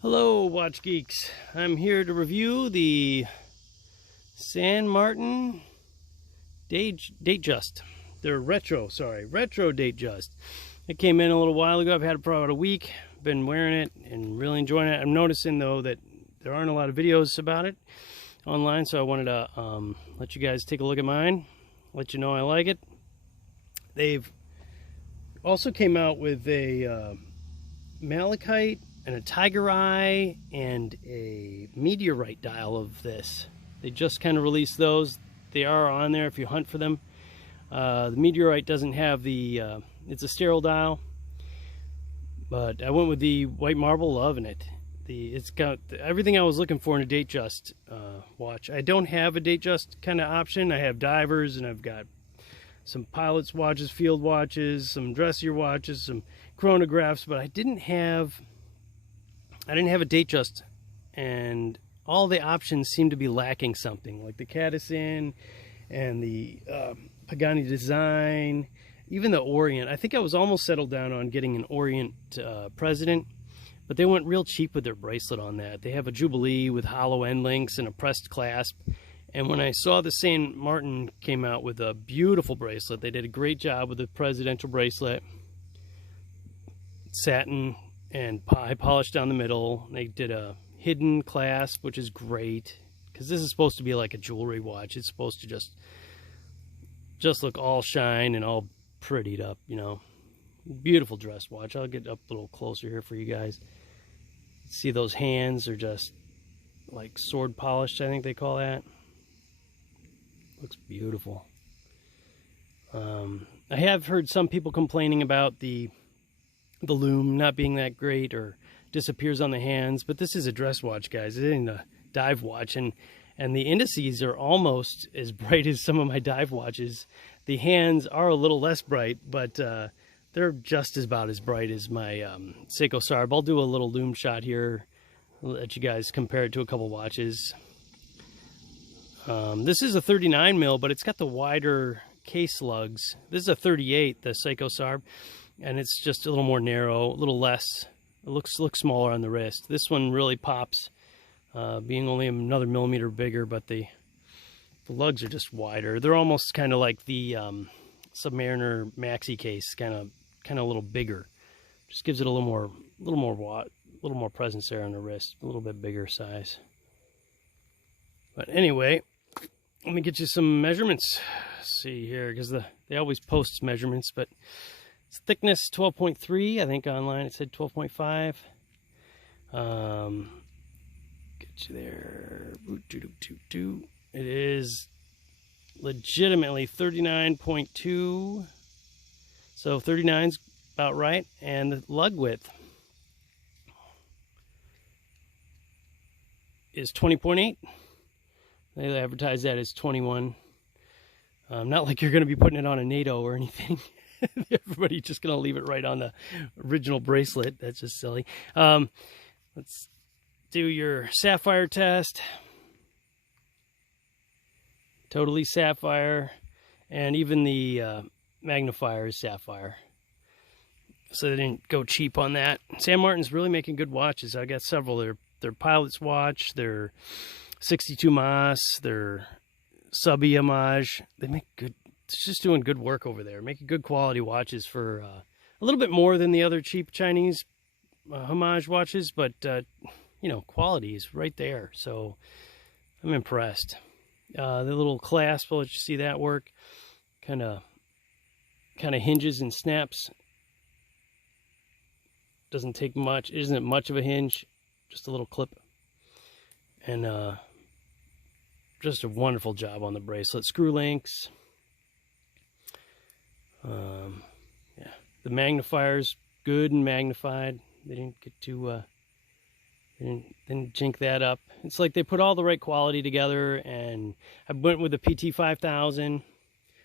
Hello, watch geeks. I'm here to review the San Martin Datejust. They're retro Datejust. It came in a little while ago. I've had it for about a week. Been wearing it and really enjoying it. I'm noticing though that there aren't a lot of videos about it online, so I wanted to let you guys take a look at mine, let you know I like it. They've also came out with a malachite and a tiger eye and a meteorite dial of this. They just kind of released those. They are on there if you hunt for them. The meteorite doesn't have the it's a sterile dial, but I went with the white marble. Loving it. It's got everything I was looking for in a Datejust watch. I don't have a Datejust kind of option. I have divers, and I've got some pilot's watches, field watches, some dressier watches, some chronographs, but I didn't have a Datejust, and all the options seem to be lacking something, like the Cadison and the Pagani Design, even the Orient. I think I was almost settled down on getting an Orient President, but they went real cheap with their bracelet on that. They have a Jubilee with hollow end links and a pressed clasp. And when I saw the San Martin came out with a beautiful bracelet, they did a great job with the presidential bracelet. Satin and high polish down the middle. They did a hidden clasp, which is great, because this is supposed to be like a jewelry watch. It's supposed to just look all shine and all prettied up, you know. Beautiful dress watch. I'll get up a little closer here for you guys. See, those hands are just like sword polished, I think they call that. Looks beautiful. I have heard some people complaining about the Lume not being that great or disappears on the hands, but this is a dress watch, guys. It ain't a dive watch, and the indices are almost as bright as some of my dive watches. The hands are a little less bright, but they're just about as bright as my Seiko Sarb. I'll do a little Lume shot here, let you guys compare it to a couple watches. This is a 39 mil, but it's got the wider case lugs. This is a 38, the Seiko Sarb, and it's just a little more narrow, a little less. It looks smaller on the wrist. This one really pops, being only another millimeter bigger, but the lugs are just wider. They're almost kind of like the Submariner maxi case, kind of a little bigger. Just gives it a little more presence there on the wrist, a little bit bigger size. But anyway, let me get you some measurements. Let's see here, because they always post measurements, but it's thickness 12.3. I think online it said 12.5. Get you there. It is legitimately 39.2. So 39's about right. And the lug width is 20.8. They advertise that as 21. Not like you're going to be putting it on a NATO or anything. Everybody's just going to leave it right on the original bracelet. That's just silly. Let's do your sapphire test. Totally sapphire. And even the magnifier is sapphire. So they didn't go cheap on that. San Martin's really making good watches. I got several. Their pilot's watch, their 62 Mas, their Subby homage. They make good. It's just doing good work over there. Making good quality watches for a little bit more than the other cheap Chinese homage watches, but you know, quality is right there. So I'm impressed. The little clasp, I'll let you see that work. Kind of hinges and snaps. Doesn't take much. It isn't much of a hinge. Just a little clip. And just a wonderful job on the bracelet. Screw links. Yeah, the magnifier's good and magnified. They didn't get to they didn't jink that up. It's like they put all the right quality together, and I went with the PT 5000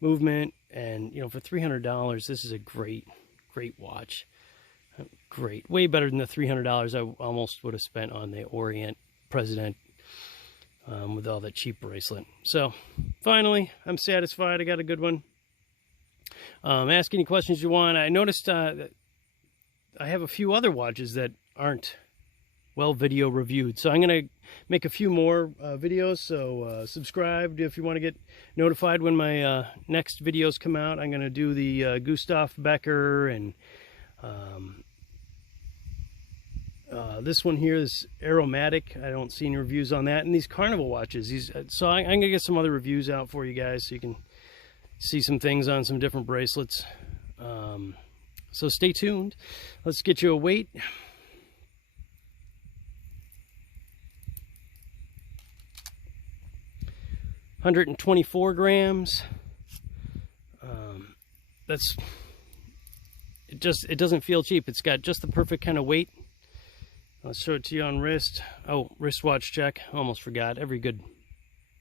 movement, and you know, for $300 this is a great watch. Great, way better than the $300 I almost would have spent on the Orient President with all that cheap bracelet. So finally, I'm satisfied. I got a good one. Ask any questions you want. I noticed that I have a few other watches that aren't well video reviewed. So I'm going to make a few more videos, so subscribe if you want to get notified when my next videos come out. I'm going to do the Gustav Becker and this one here is aromatic. I don't see any reviews on that. And these carnival watches. So I'm going to get some other reviews out for you guys so you can see some things on some different bracelets. So stay tuned. Let's get you a weight. $124 grams. It doesn't feel cheap. It's got just the perfect kind of weight. I'll show it to you on wrist. Oh, wristwatch check. Almost forgot. Every good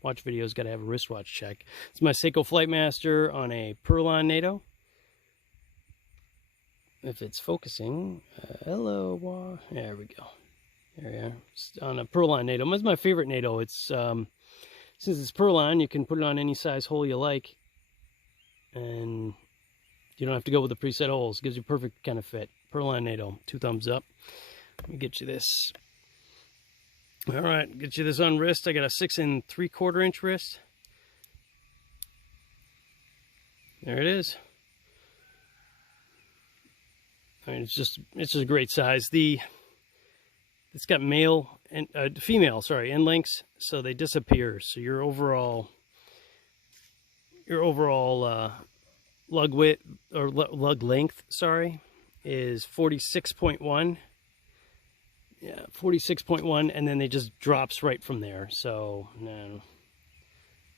watch video's got to have a wristwatch check. It's my Seiko Flightmaster on a Perlon NATO. If it's focusing, hello, there we go. There we are. It's on a Perlon NATO. It's my favorite NATO. It's since it's Perlon, you can put it on any size hole you like, and you don't have to go with the preset holes. It gives you perfect kind of fit. Perlon NATO. 2 thumbs up. Let me get you this. All right, get you this on wrist. I got a 6 3/4 inch wrist. There it is. I mean, it's just a great size. It's got male and female, sorry, end links, so they disappear. So your overall lug width or lug length, sorry, is 46.1. Yeah, 46.1, and then it just drops right from there. So now,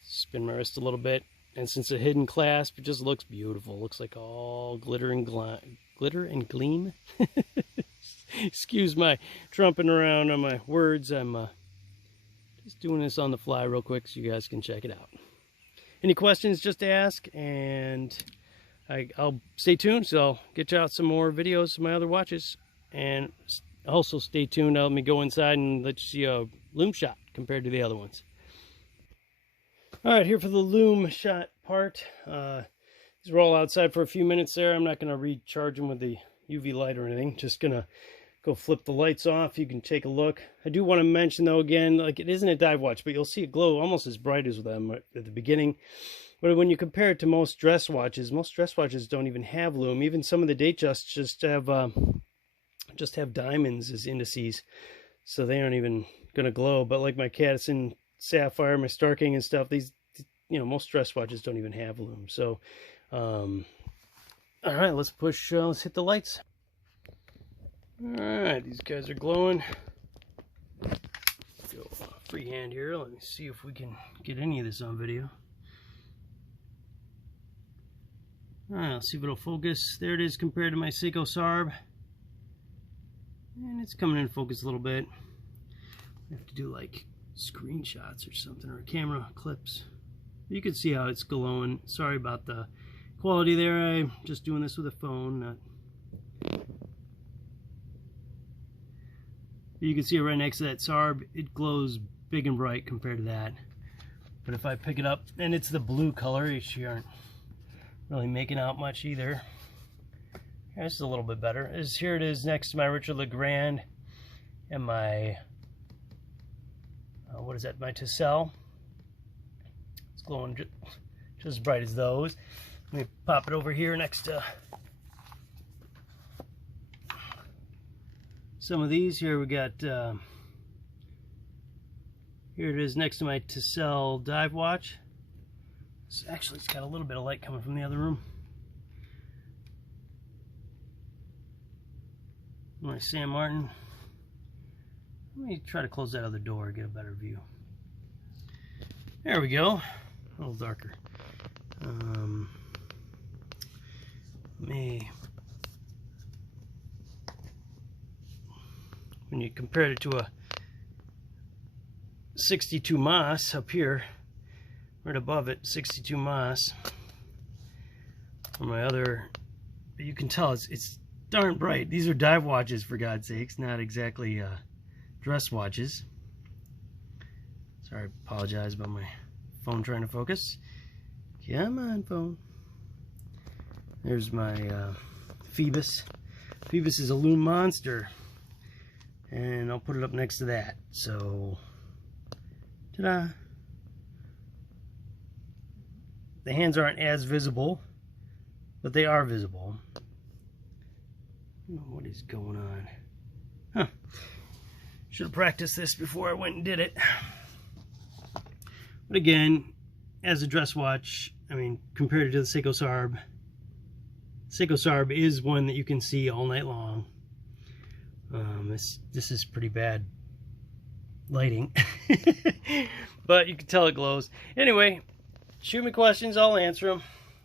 spin my wrist a little bit, and since a hidden clasp, it just looks beautiful. It looks like all glitter and gleam. Excuse my trumping around on my words. I'm just doing this on the fly real quick so you guys can check it out. Any questions, just ask, and I'll stay tuned. So I'll get you out some more videos of my other watches, and also stay tuned. Let me go inside and let you see a Lume shot compared to the other ones. All right, here for the Lume shot part. These were all outside for a few minutes there. I'm not going to recharge them with the UV light or anything. Just going to go flip the lights off. You can take a look. I do want to mention, though, again, like, it isn't a dive watch, but you'll see it glow almost as bright as them at the beginning. But when you compare it to most dress watches don't even have Lume. Even some of the Datejusts just have diamonds as indices, so they aren't even going to glow. But like my Cadison Sapphire, my Star King and stuff, these, most dress watches don't even have Lume. So all right, let's hit the lights. All right, these guys are glowing. Go freehand here. Let me see if we can get any of this on video. All right, let's see if it'll focus. There it is compared to my Seiko Sarb. And it's coming in focus a little bit. I have to do like screenshots or something, or camera clips. You can see how it's glowing. Sorry about the quality there. I'm just doing this with a phone. You can see it right next to that Sarb. It glows big and bright compared to that. But if I pick it up, and it's the blue color, you aren't really making out much either. This is a little bit better. Here it is next to my Richard LeGrand and my what is that? My Tissel. It's glowing just as bright as those. Let me pop it over here next to some of these. Here we got. Here it is next to my Tissel dive watch. It's got a little bit of light coming from the other room. My San Martin. Let me try to close that other door, get a better view. There we go. A little darker. When you compare it to a 62 Mas up here, right above it, 62 Mas. Or my other, you can tell it's darn bright. These are dive watches, for God's sakes, not exactly dress watches. Sorry, I apologize about my phone trying to focus. Come on, phone. There's my Phoebus. Phoebus is a Lume monster. and I'll put it up next to that. So, ta-da! The hands aren't as visible, but they are visible. I don't know what is going on. Huh. Should have practiced this before I went and did it. But again, as a dress watch, I mean, compared to the Seiko Sarb is one that you can see all night long. This is pretty bad lighting, but you can tell it glows. Anyway, shoot me questions, I'll answer them.